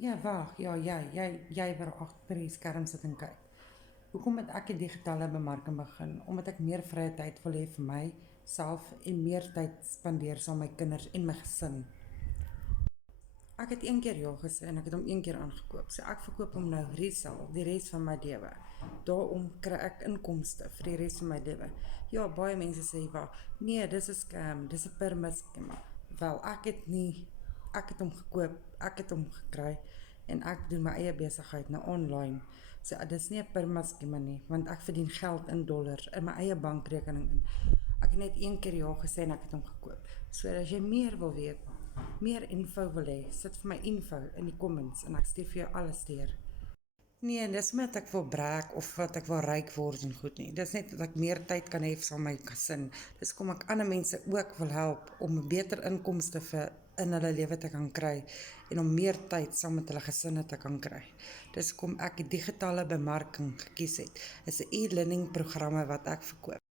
Ja, wag, ja, jy wat agter die skerm sit en kyk. Hoekom het ek die digitale bemarking begin? Omdat ek meer vrye tyd wil hê vir myself en meer tyd spandeer saam met my kinders en my gesin. Ek het een keer ja gesê en ek het hom een keer aangekoop. So ek verkoop hom nou resell die res van my lewe. Daarom kry ek inkomste vir die res van my lewe. Ja, baie mense sê wa, nee, dis 'n scam, dis 'n piramiskema. Wel, ek het hom gekoop, ek het hom gekry en ek doen my eie besigheid nou online. So dis nie 'n piramiskema nie, want ek verdien geld in dollars in my eie bankrekening in. Ek het net een keer ja gesê en ek het hom gekoop. So as jy meer wil weet, meer info wil hê, sit vir my info in die comments en ek stuur vir jou alles deur. Nee, dis nie dat ek wil brag of wat ek wil ryk word en goed nie. Dis net dat ek meer tyd kan hê saam met my gesin. Dis kom ek ander mense ook wil help om 'n beter inkomste vir in hulle lewe te kan kry en om meer tyd saam met hulle gesinne te kan kry. Dis kom ek die digitale bemarking gekies het. Is 'n e-learning programme wat ek verkoop.